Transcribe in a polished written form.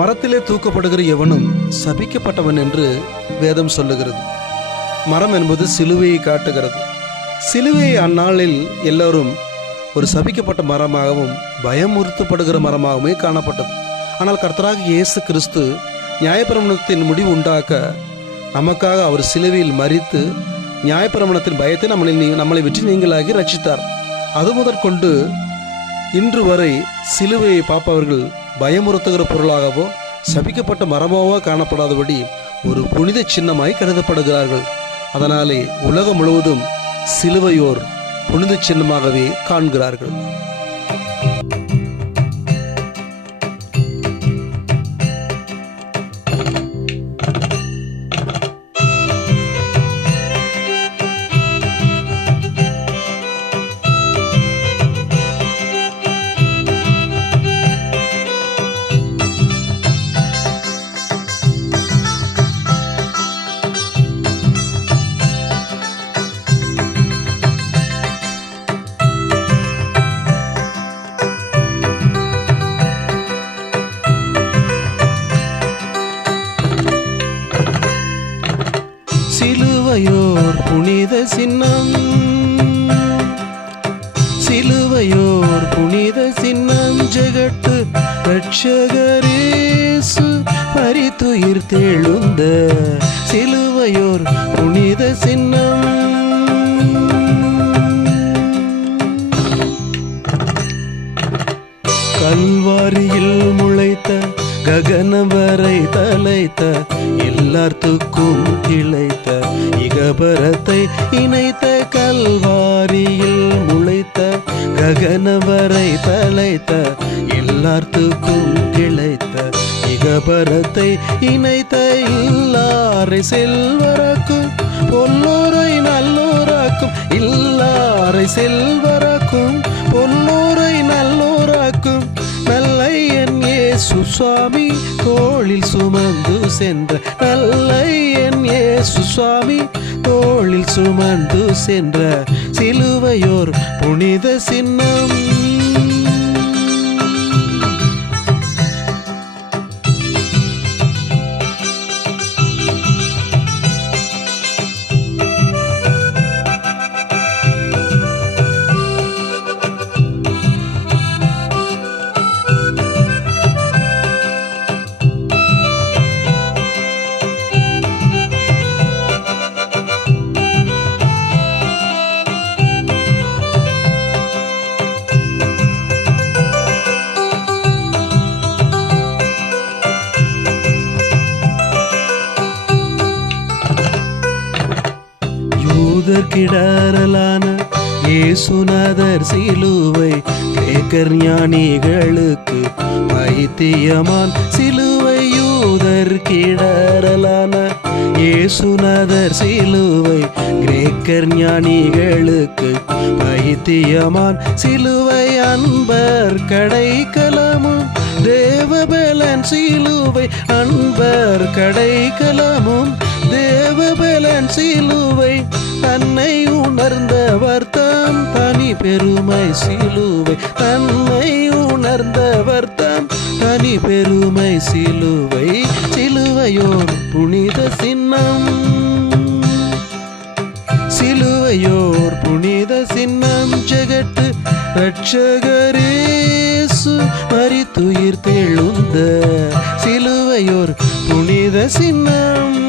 மரத்திலே தூக்கப்படுகிற எவனும் சபிக்கப்பட்டவன் என்று வேதம் சொல்லுகிறது. மரம் என்பது சிலுவையை காட்டுகிறது. சிலுவையை அந்நாளில் எல்லோரும் ஒரு சபிக்கப்பட்ட மரமாகவும் பயமுறுத்தப்படுகிற மரமாகவுமே காணப்பட்டது. ஆனால் கர்த்தராகிய இயேசு கிறிஸ்து நியாயப்பிரமாணத்தின் முடிவு உண்டாக்க நமக்காக அவர் சிலுவையில் மரித்து நியாயப்பிரமாணத்தின் பயத்தை நம்மளை வெற்றி நீங்களாகி ரட்சித்தார். அது முதற்கொண்டு இன்று வரை சிலுவையை பார்ப்பவர்கள் பயமுறுத்துகிற பொருளாகவோ சபிக்கப்பட்ட மரமாகவோ காணப்படாதபடி ஒரு புனித சின்னமாய் கருதப்படுகிறார்கள். அதனாலே உலகம் முழுவதும் சிலுவையோர் புனித சின்னமாகவே காண்கிறார்கள். சிலுவையோர் புனித சின்னம், சிலுவையோர் புனித சின்னம், ஜெகத்து ரட்சகரேசு மரித்துயிர் தெழுந்த சிலுவையோர் புனித சின்னம். கல்வாரியில் முளைத்த ககனம் வரை தலைத்த எல்லாத்துக்கும் கிளைத்த இகபரத்தை இணைத்த கல்வாரியில் முளைத்த ககனம் வரை தலைத்த எல்லாத்துக்கும் கிளைத்த இகபரத்தை இணைத்த இல்லாரை செல்வராக்கும் பொல்லோரை நல்லோராக்கும் இல்லாரை செல்வராக்கும் பொல்லோரை நல்லோராக்கும் நல்லையன் இயேசு சுவாமி தோளில் சுமந்து சென்ற நல்லையன் இயேசு சுவாமி தோளில் சுமந்து சென்ற சிலுவையோர் புனித சின்னம். கிடரலான இயேசுநாதர் சிலுவை கிரேக்கர் ஞானிகளுக்கு பைத்தியமான் சிலுவை யூதர் கிடரலான இயேசுநாதர் சிலுவை கிரேக்கர் ஞானிகளுக்கு பைத்தியமான் சிலுவை அன்பர் கடைக்கலமும் தேவபலன் சிலுவை அன்பர் கடைக்கலமும் தேவபலன் சிலுவை தன்னை உணர்ந்தவர் தாம் தனி பெருமை சிலுவை தன்னை உணர்ந்தவர் தாம் தனி பெருமை சிலுவை சிலுவையோர் புனித சின்னம், சிலுவையோர் புனித சின்னம், ஜெகத்து ரட்சகரேசு மரித்துயிர் தெழுந்த சிலுவையோர் புனித சின்னம்.